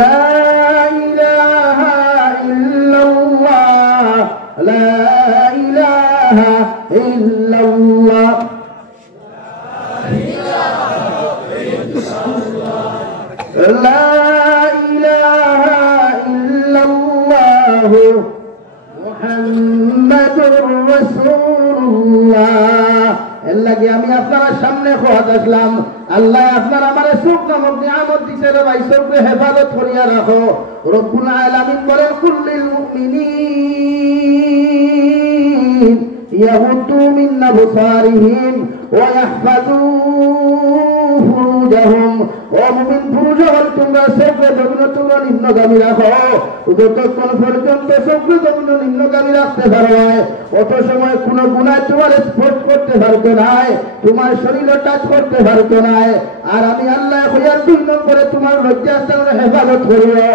لا إله إلا الله لا إله إلا الله لا إله إلا الله محمد رسول الله এলাকি আমি আপনার সামনে খোয়াত আসলাম আল্লাহ আপনার আমার সুখ নামক নিয়ামত দিছে রে ভাই সবকে হেফাজত করিয়া রাখো রব্বুল আলামিন বলেন কুল্লিল মুমিনিন ইয়াগুদ্দু মিন আবসারিহিম ওয়া ইয়াহফাযু ফুরুজাহুম ও মুমিন ফুরুজ হল তোমরা সবকে যখন তোমরা নিম্নগামী রাখো যতক্ষণ পর্যন্ত সবকে যখন নিম্নগামী রাখতে পারো অত সময় কোনো গুনাহ তোমার স্পর্শ করতে পারবে না তোমার শরীরে টাচ করতে পারবে না আর আমি আল্লাহ হইয়ার 2 নম্বরে তোমার লজ্জাস্থানের হেফাজত করিও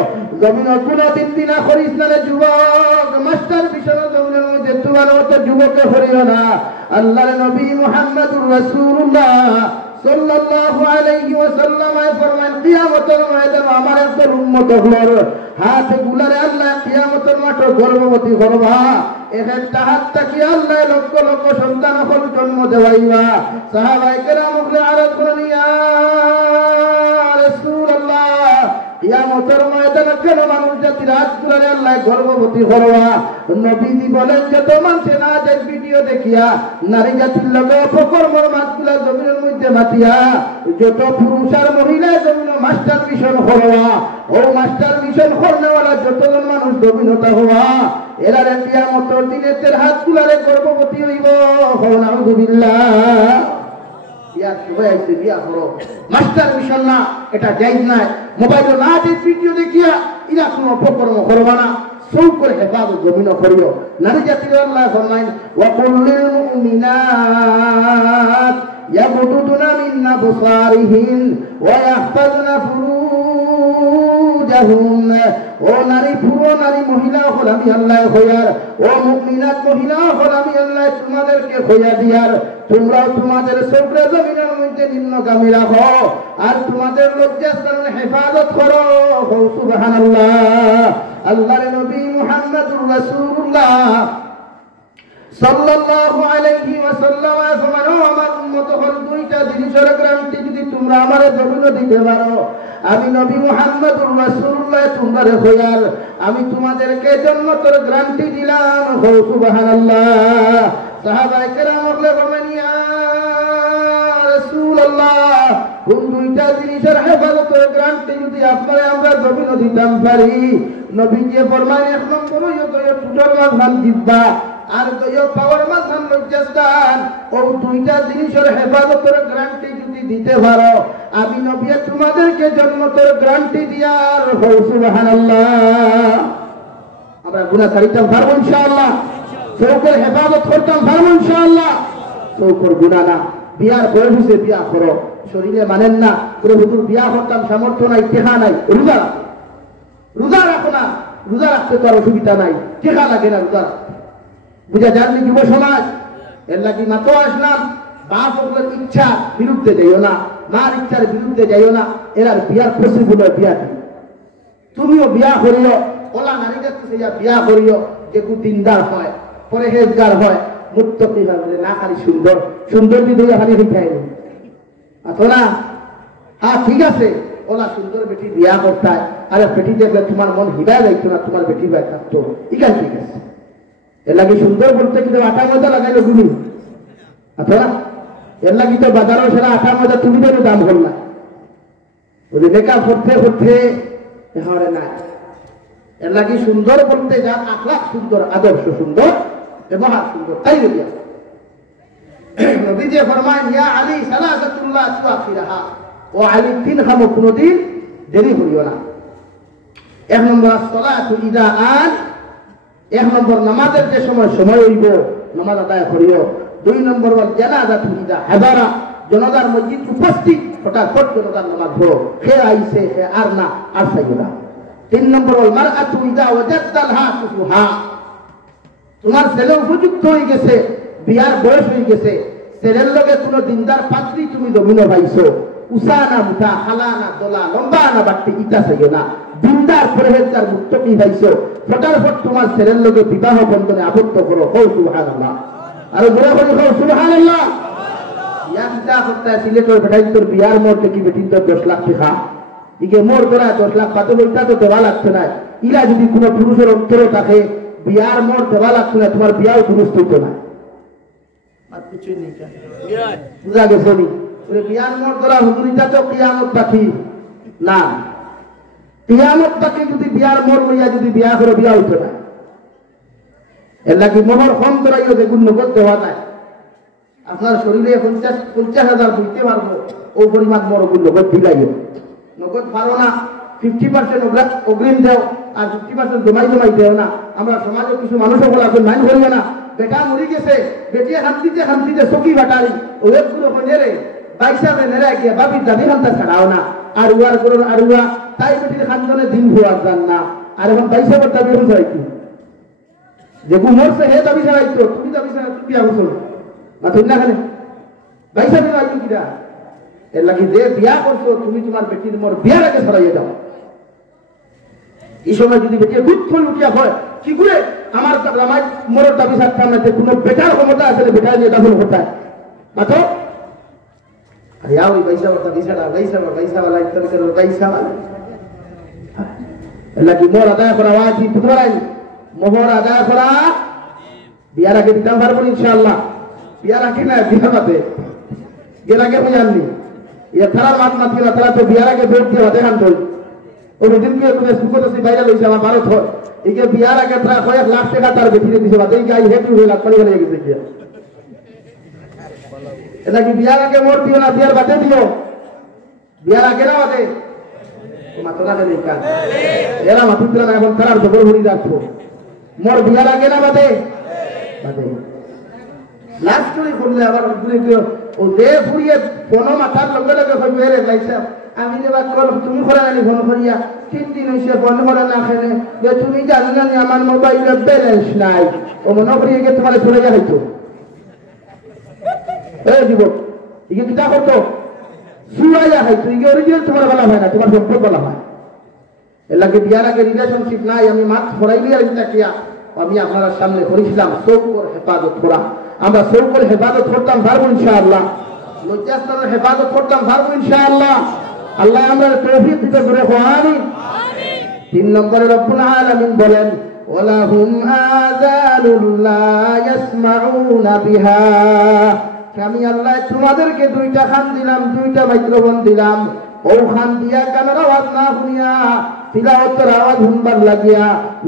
জমিন কোনোদিন বিনা করিস না রে যুবক মাস্টার বিষয় জমিনের মধ্যে তোমার মতো যুবককে করিও না আল্লাহর নবী মুহাম্মদুর রাসূলুল্লাহ সাল্লাল্লাহু আলাইহি ওয়াসাল্লাম ফরমান কিয়ামতের ময়দানে আমার একদল উম্মত হলো হাত গুলারে আল্লাহ কিয়ামতের মাঠে গর্ভবতী করবা একটা হাত তাকি আল্লাহ লক্ষ লক্ষ সন্তান হল জন্ম দেওয়াইবা সাহাবায়ে কেরাম বলে আরজ করেন ইয়া রাসূলুল্লাহ কিয়ামতের ময়দানে কেন মানুষ জাতির হাত গুলারে আল্লাহ গর্ভবতী করবা নবীজি বলেন যত মানুষ না যে ভিডিও দেখিয়া নারী জাতির লগে অপকর্মর মাছগুলা জমিনের মধ্যে মাতিয়া যত পুরুষ আর মহিলা জমিন মাস্টার মিশন করবা ও মাস্টার মিশন করনেওয়ালা যতজন মানুষ জমিনতা হওয়া এরা কিয়ামতের দিনে তের হাত গুলারে গর্ভবতী হইব নাউযুবিল্লাহ ইয়া সবাই আইছে বিয়া করো মাস্টার মিশন না এটা জায়েজ নাই মোবাইল না যে ভিডিও দেখিয়া ইরা কোনো অপকর্ম করবা না সব করে হেফাজত জমিন করিও নারী জাতির আল্লাহ ফরমাইন ওয়া কুল্লিল মুমিনাত ইয়াগুদুনা মিন আবসারিহিন ওয়া ইয়াহফাযুনা ফুরুজাহুম ও নারী পুরো নারী মহিলা হল আমি আল্লাহ হইয়ার ও মুমিনাত মহিলা হল আমি আল্লাহ তোমাদেরকে হইয়া দিয়ার তোমরাও তোমাদের সবরে জমিনের মধ্যে নিম্নগামী রাখো আর তোমাদের লজ্জাস্থানের হেফাজত করো সুবহানাল্লাহ আল্লাহর নবী মুহাম্মদুর রাসূলুল্লাহ সাল্লাল্লাহু আলাইহি ওয়াসাল্লাম ফরমানো আমার উম্মত হল 2টা জিনিসের গ্যারান্টি যদি তোমরা আমারে জমিন দিতে পারো আমি নবী মুহাম্মদুর রাসূলুল্লাহ তোমারে হইয়ার আমি তোমাদেরকে জান্নাতের গ্যারান্টি দিলাম সুবহানাল্লাহ সাহাবায়ে কেরাম বলেন ইয়া রাসূলুল্লাহ কোন 2টা জিনিসের হেফাজতের গ্যারান্টি যদি আপনারে আমরা জমিন দিতাম পারি নবীজি ফরমায় এক নম্বর হইলো টুটাল মাঝখান জিব্বা আর কইও পাওয়ার মাঝখান লজ্জাস্থান ও 2টা জিনিসের হেফাজতের গ্যারান্টি যদি দিতে পারো আমি নবী তোমাদেরকে জান্নাতের গ্যারান্টি দিয়ার সুবহানাল্লাহ আমরা গুনাহ ছাড়িতাম পারবো ইনশাআল্লাহ চৌকের হেফাজত করতাম পারবো ইনশাআল্লাহ চৌকের গুনাহ না বিয়ার বয়সে বিয়া করো শরীরে মানেন না করে হুজুর বিয়া করতাম সামর্থ্য নাই টেকা নাই রোজা রাখো না রোজা রাখতে তো আর অসুবিধা নাই টেকা লাগে না রোজা বুঝা জানলি যুব সমাজ এর লাগি মাত্র আসলাম বাপ ওগুলোর ইচ্ছা বিরুদ্ধে যাইও না মার ইচ্ছার বিরুদ্ধে যাইও না এরার বিয়ার পসিবল বিয়া তুমিও বিয়া করিও ওলা নারী যাচ্ছে বিয়া করিও যে দিনদার হয় পরেহেজগার হয় মুত্তাকি হয় না খালি সুন্দর সুন্দর দিদি খালি শিখাই নি আতনা হ্যাঁ ঠিক আছে ওলা সুন্দর বেটি বিয়া করতে আরে বেটি দেখলে তোমার মন হিদায় যাইতো না তোমার বেটি ভাই থাকতো ঠিক আছে এর লাগি সুন্দর করতে কিন্তু আটা ময়দা লাগাইলো তুমি আতনা এর লাগি তো বাজারও সেরা আটা ময়দা তুমি তো দাম করলা ওই মেকআপ করতে করতে এহারে না এর লাগি সুন্দর বলতে যা আখলাক সুন্দর আদর্শ সুন্দর ব্যবহার সুন্দর তাই বলিয়া নবীজি ফরমান ইয়া আলী সালাসাতুল্লাহ তুআখিরাহা ও আলী তিন খামো কোনদিন দেরি করিও না এক নম্বর সালাতু ইদা আন এক নম্বর নামাজের যে সময় হইব নামাজ আদায় করিও 2 নম্বর ওয়াল জানাজাতু ইদা হাদারা জনাজার মসজিদ উপস্থিত ফটাফট জনাজার নামাজ পড়ো সে আইছে সে আর না আর চাইও না 3 নম্বর ওয়াল মারআতু ইদা ওয়াজাদালহা কুফুহা তোমার ছেলে উপযুক্ত হয়ে গেছে বিয়ার বয়স হয়ে গেছে ছেলের লগে কোনো দিনদার পাত্রী তুমি জমিন পাইছো উসা না মুঠা, হালা না দোলা, লম্বা না বাট্টি, ইটা চাইও না। দিনদার পরহেজগার মুত্তাকি পাইছো, ফটাফট তোমার ছেলের লগে বিবাহ বন্ধনে আবদ্ধ করো। হও সুবহানাল্লাহ। আর জোরে বলি হও সুবহানাল্লাহ। ইয়াকিটা করতে সিলেটের বেটাই তোর বিয়ার মোর থেকে বেটিন তোর 10 লাখ টাকা ইকে মোর করা 10 লাখ পাতে বইটা তো দেওয়া লাগছে না। ইলা যদি কোনো পুরুষের অন্তর থাকে বিয়ার মোর দেওয়া লাগছে না, তোমার বিয়াও দুরুস্ত হইতো না। আর কিছুই নেই কা বুঝা গেছে নি? ওরে বিয়ার মোর করা হুজুরিটা তো কিয়ামত বাকি না। কিয়ামত বাকি যদি বিয়ার মোর লইয়া যদি বিয়া করে বিয়া হইতো না। এর লাগি মোহর কম করাইও বেগুন নগদ দেওয়া নাই। আপনার শরীরে 50,000 বুঝতে পারবো ও পরিমাণ মরগুল নগদ দিলাইও। নগদ পারো না 50% অগ্রিম দেও আর 50% জমাই দেও না। আমরা সমাজে কিছু মানুষও বলা মাইন করিও না। বেটা মরি গেছে, বেটিয়া শান্তিতে চকি বাটারি ওগুলো নেড়ে বাইসাবে নেড়ে গিয়ে বাবির দাবি খান্তা ছাড়াও না। আর উয়ার করুন আর উয়া তাই বেটির খানজনে দিন ভুয়ার যান না। আর এখন বাইসাবের দাবি ছাড়াইতো যে মরছে হে দাবি ছাড়াইতো, তুমি দাবি ছাড়া তুমি বিয়া বসো না তুমি না খানে বাইসা বিবাহ কিরা। এর লাগি যে বিয়া করছো তুমি তোমার বেটির মোর বিয়ার আগে ছড়াইয়ে দাও। এই সময় যদি বেটির দুধ ফল উঠিয়া হয় কি করে আমার মোর দাবি ছাড়তাম না, কোনো বেটার ক্ষমতা আছে বেটা নিয়ে দাবল কোথায় মাথো আরে ওই বাইসা দাবি ছাড়া বাইসা এর লাগি মোর আদায় করা ওয়াজিব বুঝাই। মোহর আদায় করা বিয়ার আগে দিতাম পারবো ইনশাআল্লাহ। বিয়ার আগে না বিয়া বাদে এর আগে বুঝাননি এ থারার মাত মাত কিনা তারা তো বিয়ার আগে ভোট দিয়ে বাদে খান তুই ওই দিনকে তুমি সুখত আছি বাইরে লইছে আমার ভারত হয় একে বিয়ার আগে প্রায় 1 লাখ টাকা তার বেটিরে দিছে বাদে গাই হেতু হয়ে লাখ করে গেছে বিয়া। এটা কি বিয়ার আগে মোট দিও না বিয়ার বাদে দিও? বিয়ার আগে না বাদে মাতলা নেই কাজ এরা মাতুতরা না এখন তারার জবর ভরি রাখবো। মোর বিয়ার আগে না বাদে বাদে লাস্ট করে করলে আবার ও দে ফুরিয়ে ফোন মাথার লগে লগে হইবে রে লাইসা আমি যে বাদ কল তুমি করে আনি ফোন করিয়া 3 দিন হইছে ফোন করে না খেলে যে তুমি জানো না আমার মোবাইলে ব্যালেন্স নাই ও মনে করিয়ে গে তোমার চলে যা হইতো। এই যুবক ইকে কিটা করতো সুয়াইয়া হইতো ইকে অরিজিনাল তোমার বলা হয় না, তোমার সম্পর্ক বলা হয়। এর লাগে বিয়ার আগে রিলেশনশিপ নাই। আমি মাত্র ফরাইলি আর কিয়া আমি আপনার সামনে করেছিলাম চৌকর হেফাজত করা। আমরা চৌকর হেফাজত করতাম পারবো ইনশাআল্লাহ। লজ্জাস্থানের হেফাজত করতাম পারবো ইনশাআল্লাহ। আল্লাহ আমরা তৌফিক দিতে পারে আমিন। 3 নম্বরে রব্বুল আলামিন বলেন ওয়ালাহুম আযানুল লা ইয়াসমাউনা বিহা। আমি আল্লাহ তোমাদেরকে 2টা খান দিলাম, 2টা মাইক্রোফোন দিলাম। ও খান দিয়া কানের আওয়াজ না শুনিয়া তিলাওয়াতের আওয়াজ শুনবার লাগিয়া,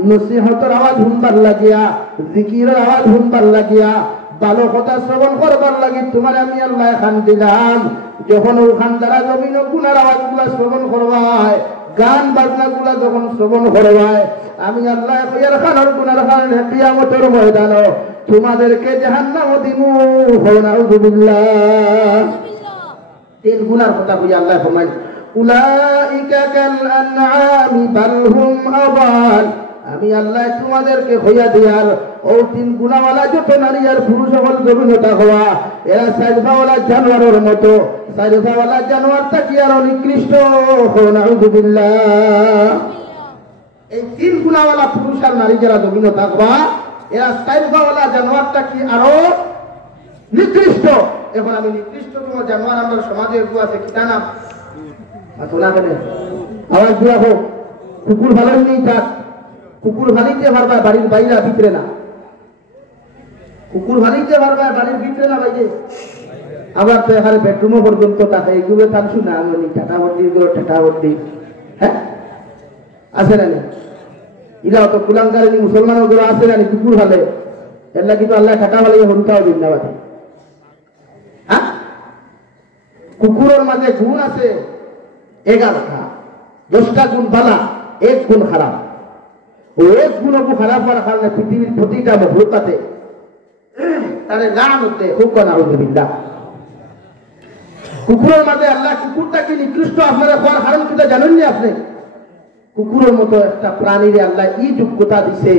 নসিহতের আওয়াজ শুনবার লাগিয়া, জিকিরের আওয়াজ শুনবার লাগিয়া, ভালো কথা শ্রবণ করবার লাগি তোমার আমি আল্লাহ খান দিলাম। যখন ওখান দ্বারা জমিন গুনার আওয়াজ গুলা শ্রবণ করবায়, গান বাজনা গুলা যখন শ্রবণ করবায়, আমি আল্লাহ কইয়ার খানের গুনার খান কিয়ামতের ময়দান তোমাদেরকে জাহান্নাম দিমু। নাউযুবিল্লাহ। 3 গুনার কথা কইয়া আল্লাহ ফরমায় উলাইকা কাল আনআমি বাল হুম আদাল। আমি আল্লাহ তোমাদেরকে হইয়া দিয়ার ও 3 গুনাহওয়ালা যত নারী আর পুরুষ সকল জমিনতা হওয়া এরা সাইফাওয়ালা জানোয়ারের মতো, সাইফাওয়ালা জানোয়ারটা কি আর নিকৃষ্ট। নাউযুবিল্লাহ। এই 3 গুনাহওয়ালা পুরুষ আর নারী যারা জমিনতা হওয়া এরা সাইফাওয়ালা জানোয়ারটা কি আরো নিকৃষ্ট। এখন আমি নিকৃষ্টতম জানোয়ার আমরা সমাজে আছে কি নাম শোনা কেন আওয়াজ দিয়া হোক। কুকুর ভালো নেই তার কুকুর ভালিতে পারবা বাড়ির বাইরে ভিতরে না, কুকুর ভালিতে পারবা বাড়ির ভিতরে না বাইরে। আবার তো এখানে বেডরুমও পর্যন্ত টাকা এগুলো থাকছু না আমি টাকা ভর্তি এগুলো টাকা ভর্তি হ্যাঁ আছে না? এরা অত কুলাঙ্কারী মুসলমান ওগুলো আছে না কুকুর ভালে এর লাগে তো আল্লাহ টাকা ভালে হরুতাও দিন না বাদে। হ্যাঁ কুকুরের মাঝে গুণ আছে 11টা, 10টা গুণ ভালো 1 গুণ খারাপ। ও 1 গুণ খারাপ হওয়ার কারণে পৃথিবীর প্রতিটা মখলুকাতে তারে লানত হুক নাউযুবিল্লাহ। কুকুরের মাঝে আল্লাহ কুকুরটাকে নিকৃষ্ট আপনারা হওয়ার কারণ কি জানেন নি আপনি? কুকুরের মতো একটা প্রাণীরে আল্লাহ এই যোগ্যতা দিছে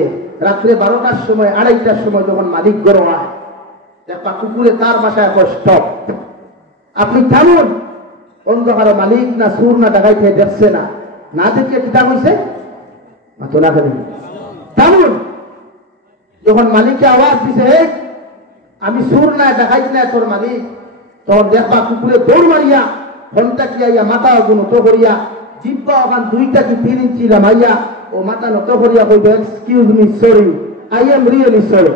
রাত্রে 12টার সময় 2:30টার সময় যখন মালিক গরম হয় দেখবা কুকুরে তার বাসায় কষ্ট আপনি থামুন অন্ধকার মালিক না সুর না ডাকাইতে দেখছে না, না দেখে কিতাব হয়েছে মাথা না খালি তেমন যখন মালিককে আওয়াজ দিছে হে আমি সুর না ডাকাইত না তোর মালিক, তখন দেখবা কুকুরে দৌড় মারিয়া ঘন্টা কি আইয়া মাথা নত করিয়া জিব্বা ওখান 2টা কি 3 ইঞ্চি লামাইয়া ও মাথা নত করিয়া কইব excuse me sorry I am really sorry,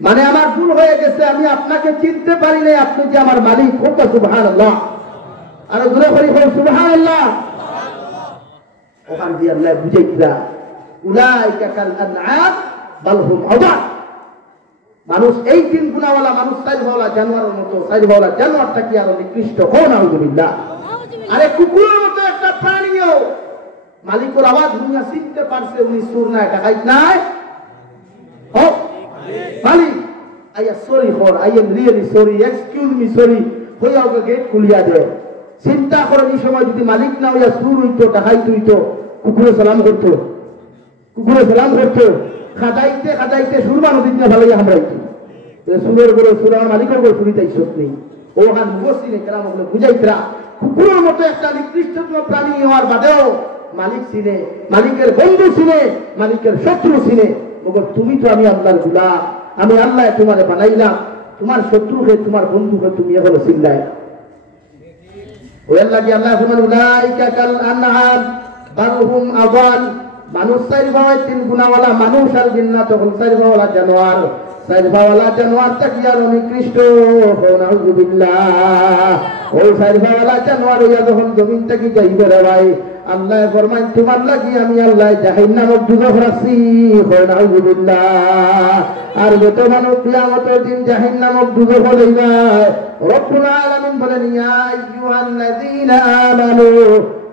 মানে আমার ভুল হয়ে গেছে, আমি আপনাকে চিনতে পারি নাই, আপনি যে আমার মালিক। কত সুবহানাল্লাহ, আর দূরে করি সুবহানাল্লাহ। ওখান দিয়ে আল্লাহ বুঝাই দিলা উলাইকা কাল আনআম বাল হুম আযাল, মানুষ এই 3 গুণাওয়ালা মানুষ 4 ভাওলা জানোয়ারের মতো, 4 ভাওলা জানোয়ারটা কি আরো নিকৃষ্ট? কোন আউযুবিল্লাহ। আরে কুকুরের মতো একটা প্রাণীও মালিকের আওয়াজ শুনে চিনতে পারছে উনি সুর নাই ডাকাইত নাই। ও মালিক I am sorry for I am really sorry excuse me sorry হইয়া ওকে গেট খুলিয়া দে। চিন্তা করেন এই সময় যদি মালিক না হইয়া সুর হইতো ডাকাইত হইতো কুকুরে সালাম করতো, কুকুরে সালাম করতো, খাদাইতে খাদাইতে সুরমা নদীর না ভালো হামরাইতো, সুরের করে সুর আমার মালিকের করে সুরিতাই সত নেই। ও হান বসিনে কেরাম ওগুলো বুঝাইতরা কুকুরের মতো একটা নিকৃষ্টতম প্রাণী হওয়ার বাদেও মালিক চিনে, মালিকের বন্ধু চিনে, মালিকের শত্রু চিনে। মগর তুমি তো আমি আল্লাহর গোলাম, আমি আল্লাহ তোমারে বানাইলাম, তোমার শত্রুকে তোমার বন্ধুকে তুমি এখনো চিল্লাই। ওই আল্লাহ কি আল্লাহ ফুরমান উলাইকা কাল আনআম বাল হুম আযাল, মানুষ 4 ভাওয়ায় 3 গুণাওয়ালা মানুষ আর জিন্নাত হল 4 ভাওয়ালা জানোয়ার, 4 ভাওয়ালা জানোয়ারটা কি আর নিকৃষ্ট? নাউযুবিল্লাহ। ওই 4 ভাওয়ালা জানোয়ার হইয়া যখন জমিনটা কি যাইবে রে ভাই, আল্লাহ ফরমান তোমার লাগি আমি আল্লাহ জাহান্নামে দুজখ রাখছি। নাউযুবিল্লাহ। আর যত মানুষ কিয়ামতের দিন জাহান্নামে দুজখ হইবা, রব্বুল আলামিন বলেন ইয়া আইয়ুহাল্লাযীনা আমানু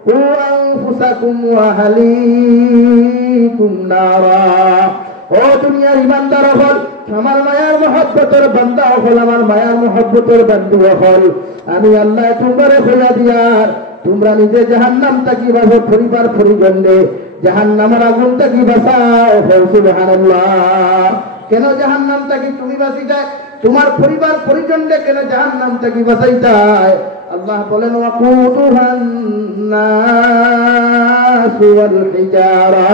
কু আনফুসাকুম ওয়া আহলিকুম নারা। ও দুনিয়ার ইমানদার হল, আমার মায়ার মহব্বতের বান্দা হল, আমার মায়ার মহব্বতের বন্ধু হল, আমি আল্লাহ তোমারে ফেলা দিয়ার তোমরা নিজে জাহান্নাম থাকি বাঁচো, পরিবার পরিজনরে জাহান্নামের আগুন থাকি বাঁচাও। সুবহানাল্লাহ। কেন জাহান্নাম থাকি তুমি বাঁচিতাই, তোমার পরিবার পরিজনরে কেন জাহান্নাম থাকি বাঁচাইতাই? আল্লাহ বলেন ওয়াকুতুহান নাসু ওয়াল হিজারা,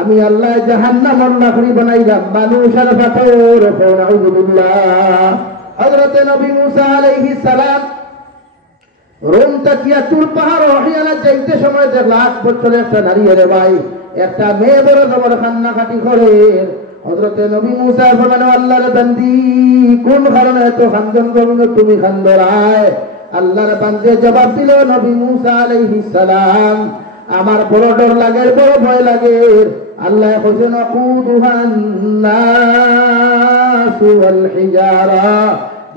আমি আল্লাহ জাহান্নামের লাকড়ি বানাইলাম মানুষ আর পাথর। নাউযুবিল্লাহ। হযরত নবী মুসা আলাইহিস সালাম রোম তাকিয়া তুর পাহাড় অহিয়ানা যাইতে সময় যে 1 বছরের একটা নারী রে ভাই, একটা মেয়ে বড় জবর কান্নাকাটি করে। হযরত নবী মুসা বলেন আল্লাহর বান্দি কোন কারণে এত খান্দন করো তুমি খান্দরায়? আল্লাহর বান্দে জবাব দিল নবী মুসা আলাইহিস সালাম আমার বড় ডর লাগে, বড় ভয় লাগে। আল্লাহ কইছেন ওয়াকুদুহান নাসু ওয়াল হিজারা,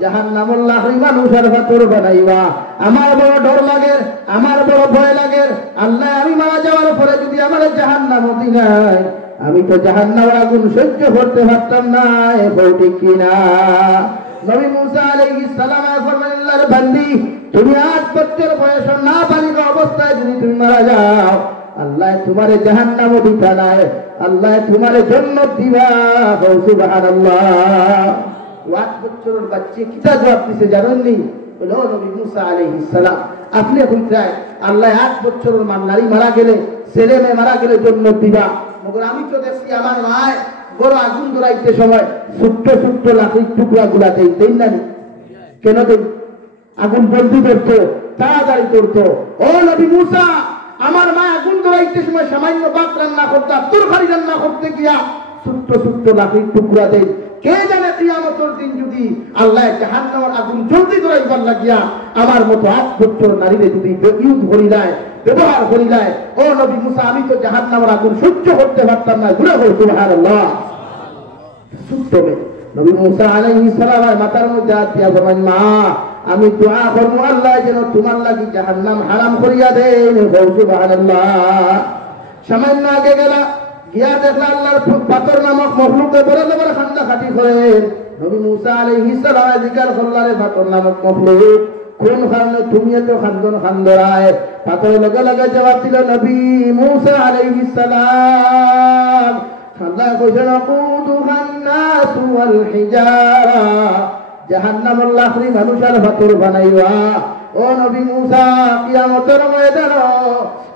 জাহান্নামের লাকড়ি মানুষ আর পাথর বানাইবা। আমার বড় ডর লাগে, আমার বড় ভয় লাগে। আল্লাহ আমি মারা যাওয়ার পরে যদি আমার জাহান্নামে দিলাই, আমি তো জাহান্নামের আগুন সহ্য করতে পারতাম না। ঠিক কিনা? নবী মুসা আলাইহিস সালাম ফরমালেন আল্লাহর বান্দি তুমি 8 বছর বয়স না বালিকা অবস্থায় যদি তুমি মারা যাও, আল্লাহ তোমারে জাহান্নামে দিতা নাই, আল্লাহ তোমারে জান্নাত দিবা। সুবহানাল্লাহ। 8 বছরের বাচ্চা কিতা জবাব দিছে জানেননি? বলো নবী মুসা আলাইহিস সালাম আপনি এখন চাই আল্লাহ 8 বছরের নারী মারা গেলে, ছেলে মেয়ে মারা গেলে জান্নাত দিবা। মগর আমি তো দেখছি আমার মায় বড় আগুন ধরাইতে সময় ছোট্ট ছোট্ট লাকড়ির টুকরা গুলা দেই না, কেন দেই? আগুন বন্ধু করতো, তাড়াতাড়ি করতো। ও নবী মুসা আমার মা আগুন ধরাইতে সময় সামান্য ভাত রান্না করতো, তরকারি রান্না করতে গিয়া ছোট্ট ছোট্ট লাকড়ির টুকরা দেই। কে জানে কিয়ামতের দিন যদি আল্লাহ জাহান্নামের আগুন জলদি ধরাইবার লাগিয়া আমার মতো 8 বছর নারীরে যদি ইউজ করিলায়, ব্যবহার করিলায়, ও নবী মুসা আমি তো জাহান্নামের আগুন সহ্য করতে পারতাম না। ঘুরে বল সুবহানাল্লাহ। সুতরাং নবী মুসা আলাইহিস সালামের মাথার মধ্যে হাত দিয়া বলেন মা আমি দোয়া করব আল্লাহ যেন তোমার লাগি জাহান্নাম হারাম করিয়া দেন। সুবহানাল্লাহ। সামান্য আগে গেলা গিয়া দেখলা আল্লাহর পাথর নামক মখলুকে বড় বড় খান্ডা খাটি করেন। নবী মুসা আলাইহিস সালাম জিজ্ঞাসা করলেন পাথর নামক মখলুক কোন কারণে তুমি এত খান্দন খান্দরায়? পাথরের লগে লগে জবাব দিল নবী মুসা আলাইহিস সালাম আল্লাহ কইছেন ওয়াকুদুহান নাসু ওয়াল হিজারা, জাহান্নামের লাকড়ি মানুষ আর পাথর বানাইবা। ও নবী মুসা কিয়ামতের ময়দানে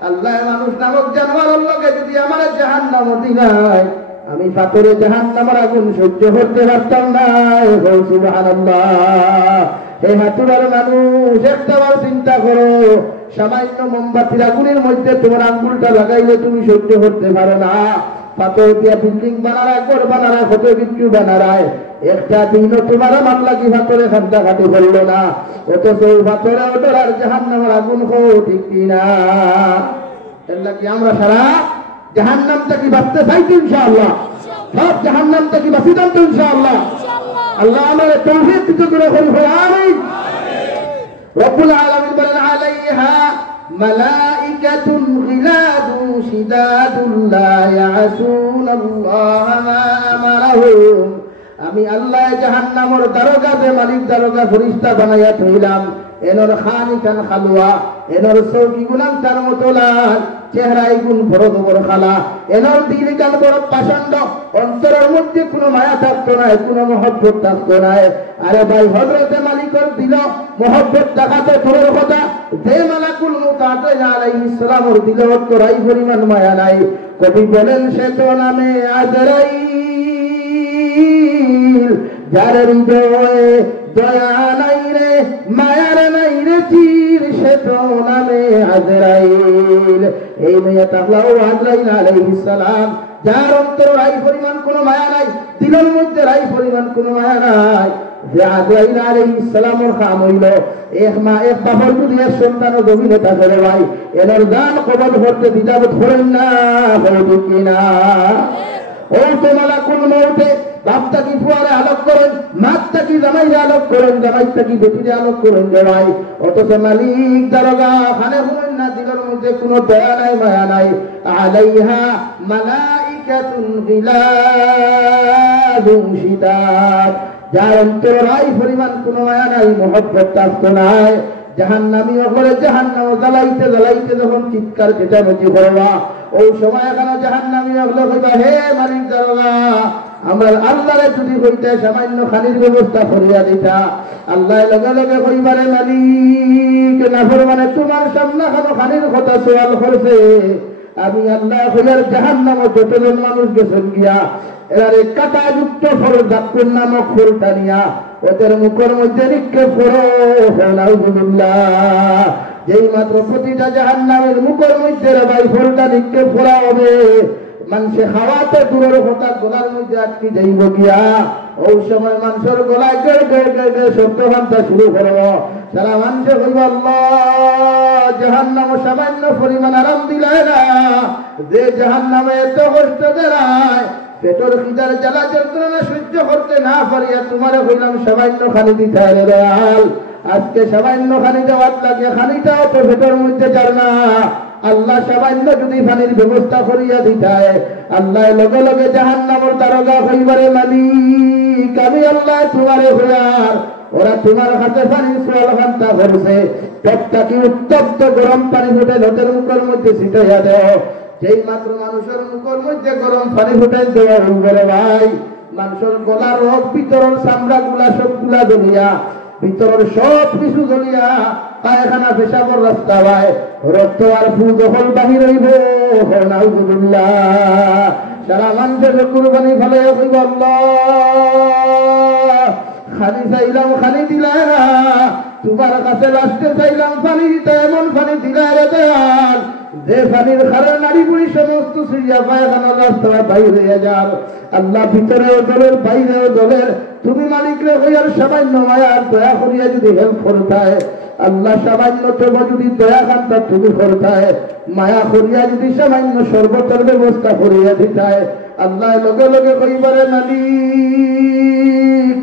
আল্লাহ মানুষ নামক জানোয়ারের লগে যদি আমার জাহান্নাম দিলাই আমি পাথরে জাহান্নামের আগুন সহ্য করতে পারতাম না। সুবহানাল্লাহ। এই হাতুড়ার মানুষ একটাবার চিন্তা করো, সামান্য মোমবাতির আগুনের মধ্যে তোমার আঙ্গুলটা লাগাইলে তুমি সহ্য করতে পারো না। পাথর দিয়া বিল্ডিং বানারায়, ঘর বানারায়, কত কিছু বানারায়, একটা দিনও তোমার আমার লাগি পাথরে খান্ডা খাটি করলো না। অথচ পাথরে ওটার আর জাহান্নামের আগুন হো, ঠিক কিনা? এর লাগি আমরা সারা জাহান্নাম থেকে বাঁচতে চাই তো ইনশাআল্লাহ, সব জাহান্নাম থেকে বাঁচিতাম তো ইনশাআল্লাহ। আল্লাহ আমাদের তৌফিক দিতে করে করি, আমিন। রব্বুল আলামিন বলেন আলাইহা মালাইকাতুন গিলাদুন শিদাদুন লা ইয়াসুনাল্লাহ মা আমারাহুম। আমি আল্লাহ জাহান্নামের দারোগাতে মালিক দারোগা ফেরেশতা বানাইয়া থইলাম। এনর খানি খান খালুয়া, এনর চৌকি গুলাম তার মতো লাল, চেহারাই গুণ বড় বড় খালা, এনর দিল কান বড় পাষণ্ড, অন্তরের মধ্যে কোনো মায়া থাকতো না, কোনো মহব্বত থাকতো না। আরে ভাই হযরতে মালিকের দিল মহব্বত দেখাতে দূরের কথা, যে মালাকুল মউত আলাইহিস সালামের দিল তোরাই পরিমাণ মায়া নাই। কবি বলেন সে তো নামে আজরাইল, যার হৃদয়ে দয়া নাই রে মায়ার নাই রে চির, সে তো নামে আজরাইল। এই মেয়ে তাকলাও আজরাইল আলাইহিস সালাম, যার অন্তরে রাই পরিমাণ কোনো মায়া নাই, দিলের মধ্যে রাই পরিমাণ কোনো মায়া নাই। যে আজরাইল আলাইহিস সালামের কাম হইল এক মা এক বাপর যদি এক সন্তান জমিনে থাকে রে ভাই, এনার দান কবজ করতে দ্বিধাবোধ করেন না, হয়তো কিনা? ও তো মালাকুল মউতে বাপটা কি ফুয়ারে আলোক করেন, মাতটা কি জামাইরে আলোক করেন, জামাইটা কি বেটিরে আলোক করেন রে ভাই। অথচ মালিক দারোগা খানে শুনেন না, দিলের মধ্যে কোনো দয়া নাই মায়া নাই। আলাইহা মালাইকাতুন গিলাদুন শিদাদ, যার অন্তরে রাই পরিমাণ কোনো মায়া নাই, মহব্বত থাকতো নাই। জাহান্নামী ওপরে জাহান্নাম জ্বালাইতে জ্বালাইতে যখন চিৎকার চেঁচামেচি করবা, ওই সময় এখানে জাহান্নামী ওগুলো কইবা, হে মালিক দারোগা আমরা আল্লাহরে যদি কইতে সামান্য খানির ব্যবস্থা করিয়া দিতা। আল্লাহ লগে লগে কইবারে মালিক নাফরমানে তোমার সামনে কেন খানির কথা সওয়াল করছে। আমি আল্লাহ কইয়ার জাহান্নামে যতজন মানুষ গেছেন গিয়া এরারে কাঁটাযুক্ত ফল জাক্কুর নামক ফুল টানিয়া ওদের মুখের মধ্যে নিক্ষেপ করো। নাউযুবিল্লাহ। যেই মাত্র প্রতিটা জাহান্নামের মুখের মধ্যে ভাই ফুলটা নিক্ষেপ করা হবে, মানুষে খাওয়াতে দূরের কথা গলার মধ্যে আটকে যাইব গিয়া, ওই সময় মানুষের গলায় গড় গড় গড় গড় শব্দ ভাঙতে শুরু করব। সারা মানুষে কইব আল্লাহ জাহান্নাম সামান্য পরিমাণ আরাম দিলায় না, যে জাহান্নামে এত কষ্ট দেয় পেটর খিদার জ্বালা যন্ত্রণা সহ্য করতে না পারিয়া তোমারে কইলাম সামান্য খানি দিতে হবে দয়াল। আজকে সামান্য খানি দেওয়ার লাগে, খানিটাও তো পেটের মধ্যে যার না। আল্লাহ সামান্য যদি পানির ব্যবস্থা করিয়া দিতায়, আল্লাহ লগে লগে জাহান্নামের দারোগা হইবারে মালিক আমি আল্লাহ তোমারে হইয়ার, ওরা তোমার হাতে পানির সোয়াল ঘন্টা করছে, পেটটা কি উত্তপ্ত গরম পানি ফুটে লোকের মুখের মধ্যে ছিটাইয়া দেও। যেই মাত্র মানুষের মুখের মধ্যে গরম পানি ফুটাই দেওয়া হইবারে ভাই, মানুষের গলার রোগ ভিতরের চামড়া গুলা সবগুলা জ্বলিয়া, ভিতরের সব কিছু জ্বলিয়া পায়খানা পেশাবর রাস্তা ভাই, রক্ত আর ফুল যখন বাহির হইব। নাউযুবিল্লাহ। সারা মানুষের কুরবানি ফলে হইব আল্লাহ খালি চাইলাম খালি দিলা না, তোমার কাছে লাস্টে চাইলাম পানি দিতে, এমন পানি দিলা রে দেয়াল যে পানির খারাপ নারী বুড়ি সমস্ত সিরিয়া পায়খানা রাস্তা বাইরে যার। আল্লাহ ভিতরেও দলের বাইরেও দলের, তুমি মালিকরে হইয়ার সামান্য মায়ার দয়া করিয়া যদি হেল্প করতায়, আল্লাহ সামান্য তোমার যদি দয়া খান্তা তুমি করতায়, মায়া করিয়া যদি সামান্য সর্বতর ব্যবস্থা করিয়া দিতায়, আল্লাহ লগে লগে কইবারে মালিক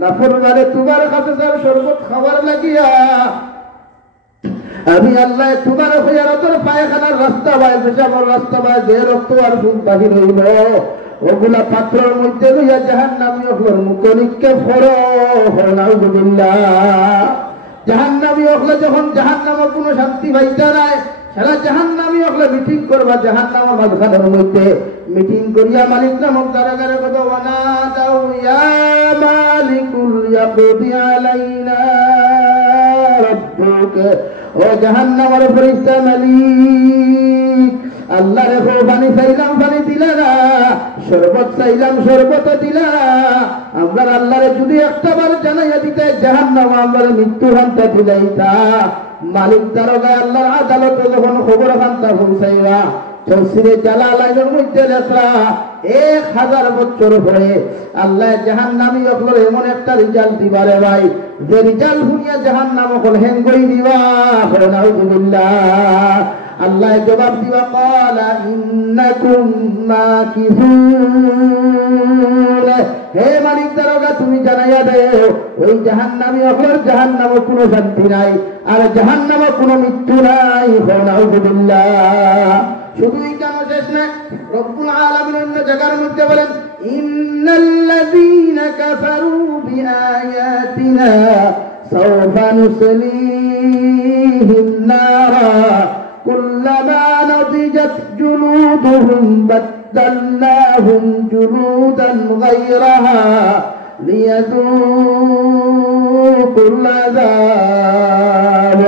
নাফরমানে তোমার কাছে যার শরবত খাবার লাগিয়া আমি আল্লাহ তোমার হইয়ার তোর পায়খানার রাস্তা বাই পেশাবর রাস্তা বাই যে রক্ত আর ফুল বাহির হইল, ওগুলা পাত্রের মধ্যে লইয়া জাহান্নামী ওগুলোর মুখ নিক্ষেপ করো। নাউযুবিল্লাহ। জাহান্নামী ওগুলো যখন জাহান্নামে কোনো শান্তি পাইতে নাই, সারা জাহান্নামী ওগুলো মিটিং করবা জাহান্নামের মাঝখানের মধ্যে, মিটিং করিয়া মালিক নামক কারাগারে কত ওয়ানা দাও ইয়া মালিকুল ইয়াকদি আলাইনা রাব্বুক ও জাহান্নামের ফেরেশতা মালিক আল্লাহ রে পানি চাইলাম পানি দিলা না শরবত চাইলাম শরবত দিলা আমরা আল্লাহরে যদি একটাবার জানাইয়া দিতে জাহান্নাম আমরা মৃত্যু হান্তা দিলাইতা মালিক দারোগায় আল্লাহর আদালতে যখন খবর হান্তা পৌঁছাইবা তফসিরে জালালাইনের মধ্যে লেখা 1000 বছর পরে আল্লাহ জাহান্নামী হলো এমন একটা রিজাল্ট দিবারে ভাই যে রিজাল্ট শুনিয়া জাহান্নাম হল হেঙ্গই দিবা নাউযুবিল্লাহ আল্লাহ জবাব দিবা ক্বালা ইন্নাকুম মাকিসুন হে মালিক দারোগা তুমি জানাইয়া দাও ওই জাহান্নামী হলো জাহান্নামে কোনো শান্তি নাই আর জাহান্নামে কোনো মৃত্যু নাই নাউযুবিল্লাহ শুধুই কেন শেষ না রব্বুল আলামিন অন্য জায়গার মধ্যে বলেন ইন্নাল্লাযীনা কাফারু বিআয়াতিনা সাওফা নুসলিহিম নারা কুল্লামা নাদিজাত জুলুদুহুম বাদদালনাহুম জুলুদান গায়রাহা লিয়াযূকুল আযাব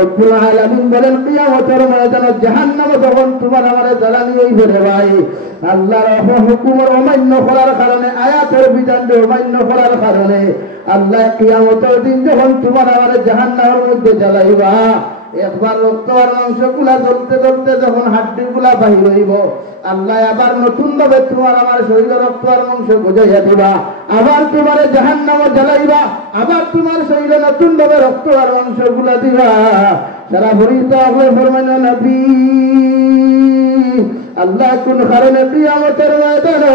রব্বুল আলামিন বলেন কিয়ামতের ময়দানে জাহান্নামে যখন তোমার আমারে জ্বালানি হইবে রে ভাই আল্লাহর হুকুমের অমান্য করার কারণে আয়াতের বিধান অমান্য করার কারণে আল্লাহ কিয়ামতের দিন যখন তোমার আমারে জাহান্নামের মধ্যে জ্বালাইবা একবার রক্ত আর মাংসগুলা জ্বলতে জ্বলতে যখন হাড্ডিগুলা বাহির হইব আল্লাহ আবার নতুন ভাবে তোমার আমার শরীরে রক্ত আর মাংস গজাইয়া দিবা আবার তোমার জাহান্নামে জ্বালাইবা আবার তোমার শরীরে নতুন ভাবে রক্ত আর মাংসগুলা দিবা সারা ফরিস্তা আপনি ফরমাইলেন নবী আল্লাহ কোন কারণে কিয়ামতের ময়দানে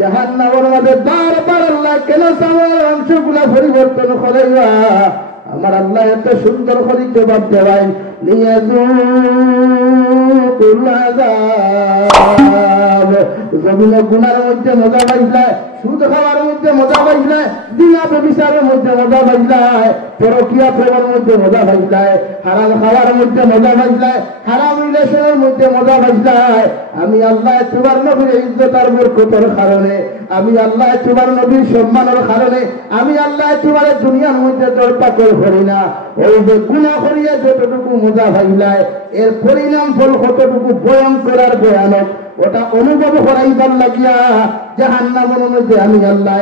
জাহান্নামের মধ্যে বারবার আল্লাহ কেন সামার অংশগুলা পরিবর্তন করাইবা আমার আল্লাহ এত সুন্দর করে জবাব দেওয়াই লিয়াযূকুল আযাব জমিনে গুনার মধ্যে মজা পাইলাই সুদ খাওয়ার মধ্যে মজা পাইলাই দিনা ব্যভিচারের মধ্যে মজা পাইলাই পরকীয়া প্রেমের মধ্যে মজা পাইলাই হারাম খাওয়ার মধ্যে মজা পাইলাই হারাম রিলেশনের মধ্যে মজা পাইলাই আমি আল্লাহ তোমার নবীর ইজ্জত আর বরকতের কারণে আমি আল্লাহ তোমার নবীর সম্মানের কারণে আমি আল্লাহ তোমার দুনিয়ার মধ্যে দরপাকর করি না ওই যে গুনাহ করিয়া যতটুকু মজা পাইলাই এর পরিণাম ফল কতটুকু ভয়ঙ্কর আর ভয়ানক ওটা অনুভব করাইবার লাগিয়া জাহান্নামের মধ্যে আমি আল্লাহ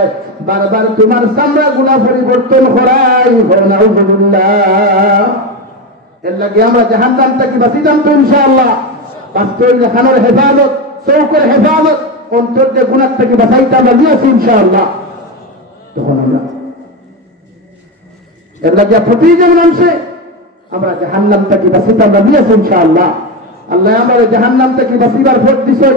বারবার তোমার চামড়া গুলা পরিবর্তন করাই নাউযুবিল্লাহ এর লাগে আমরা জাহান্নাম থেকে বাঁচিতাম তো ইনশাআল্লাহ বাঁচতে হইলে খানোর হেফাজত চৌকের হেফাজত অন্তর্যে গুনার থেকে বাঁচাইতাম লাগিয়েছি ইনশাআল্লাহ তখন আমরা এর লাগে প্রতিজন মানুষে আমরা জাহান্নাম থেকে বাঁচিতাম লাগিয়েছি ইনশাআল্লাহ আল্লাহ আমাদের জাহান্নাম থেকে বাঁচিবার ভোট দিছে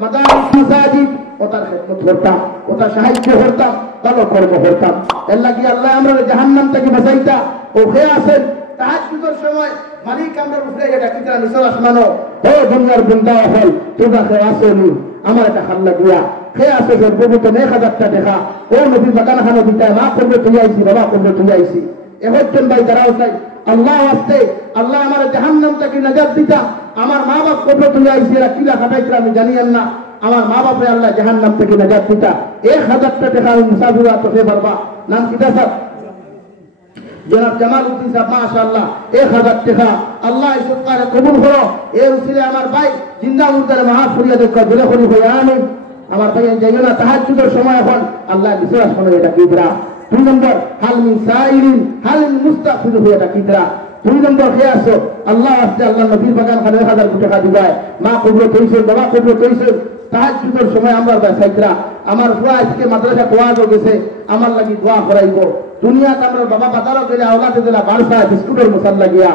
মাদারিস মাসাজিদ ওটার খেদমত করতাম ওটা সাহায্য করতাম ভালো কর্ম করতাম এর লাগি আল্লাহ আমাদের জাহান্নাম থেকে বাঁচাইতা ও খেয়ে আসেন তাহাজ্জুদের সময় মালিক আমরা উঠে গেটা কিতা নিচল আসমানো ও দুনিয়ার বন্দা হল তোমরা খেয়ে আসেনি আমার একটা হাল লাগিয়া খেয়ে আসে সর্বভূত 1000 টাকা দেখা ও নবী বাগান খানো দিতায় মা করবে তুই আইসি বাবা করবে তুই আইসি এখন ভাই তারাও চাই আল্লাহ আসতে আল্লাহ আমার জাহান্নাম থেকে নাজাত দিতা আমার মা বাপ করবে তুই আইসি এরা কিলা খাটাইছিল আমি জানি না আমার মা বাপে আল্লাহ জাহান্নাম থেকে নাজাত দিতা 1000 টাকা আমি মুসাফিরা তোকে পারবা নাম কিতা স্যার জনাব জামালউদ্দিন সাহেব মাশাআল্লাহ 1000 টাকা আল্লাহ এই সরকারে কবুল করো এই উসিলে আমার ভাই জিন্দা মুর্দারে মাফ করিয়া দেখ বলে করি ভাই আমিন আমার ভাই যাইও না তাহাজ্জুদের সময় এখন আল্লাহ বিশ্বাস করে এটা কিদরা 2 নম্বর হাল মিন সাইলিন হাল মুস্তাগফির হয়ে এটা কিদরা 2 নম্বর খেয়ে আসো আল্লাহ আসতে আল্লাহ নবীর বাগান 1000 টাকা দিবায় মা কবুল কইছে বাবা কবুল কইছে তাহাজ্জুদের সময় আমরা সাইকরা আমার ফুয়া আজকে মাদ্রাসা কোয়াজ গেছে আমার লাগি দোয়া করাইবো দুনিয়াতে আমরা বাবা বাজারও গেলে আওলাদে দিলা বারসা বিস্কুটের মুসাল্লা গিয়া